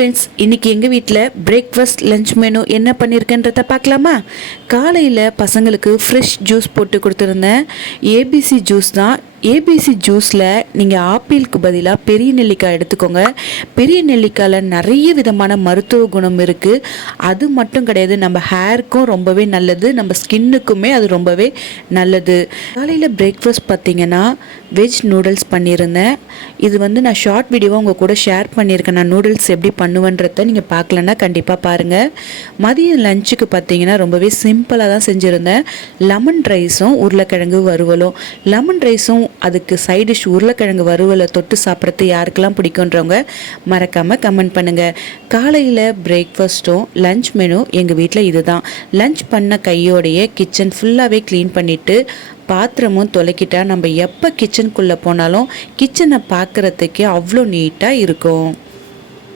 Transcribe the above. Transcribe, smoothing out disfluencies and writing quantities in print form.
Friends, இன்றைக்கி எங்கள் வீட்டில் பிரேக்ஃபாஸ்ட் லஞ்ச் மெனு என்ன பண்ணியிருக்கேன்றதை பார்க்கலாமா? காலையில் பசங்களுக்கு ஃப்ரெஷ் ஜூஸ் போட்டு கொடுத்துருந்தேன். ஏபிசி ஜூஸ் தான். ஏபிசி ஜூஸில் நீங்கள் ஆப்பிளுக்கு பதிலாக பெரிய நெல்லிக்காய் எடுத்துக்கோங்க. பெரிய நெல்லிக்காயில் நிறைய விதமான மருத்துவ குணம் இருக்குது. அது மட்டும் கிடையாது, நம்ம ஹேருக்கும் ரொம்பவே நல்லது, நம்ம ஸ்கின்னுக்குமே அது ரொம்பவே நல்லது. காலையில் பிரேக்ஃபாஸ்ட் பார்த்திங்கன்னா வெஜ் நூடுல்ஸ் பண்ணியிருந்தேன். இது நான் ஷார்ட் வீடியோவாக உங்கள் கூட ஷேர் பண்ணியிருக்கேன். நான் நூடுல்ஸ் எப்படி பண்ணுவேன்றதை நீங்கள் பார்க்கலன்னா கண்டிப்பாக பாருங்கள். மதியம் லஞ்சுக்கு பார்த்தீங்கன்னா ரொம்பவே சிம்பிளாக தான் செஞ்சுருந்தேன். லெமன் ரைஸும் உருளைக்கிழங்கு வறுவலும். லெமன் ரைஸும் அதுக்கு சைட் டிஷ் உருளைக்கிழங்கு வறுவலை தொட்டு சாப்பிட்றது யாருக்கெல்லாம் பிடிக்குன்றவங்க மறக்காமல் கமெண்ட் பண்ணுங்கள். காலையில் பிரேக்ஃபாஸ்ட்டும் லஞ்ச் மெனு எங்கள் வீட்டில் இதுதான். லஞ்ச் பண்ண கையோடையே கிச்சன் ஃபுல்லாகவே க்ளீன் பண்ணிவிட்டு பாத்திரமும் தொலைக்கிட்டா நம்ம எப்போ கிச்சனுக்குள்ளே போனாலும் கிச்சனை பார்க்குறதுக்கே அவ்வளோ நீட்டாக இருக்கும்.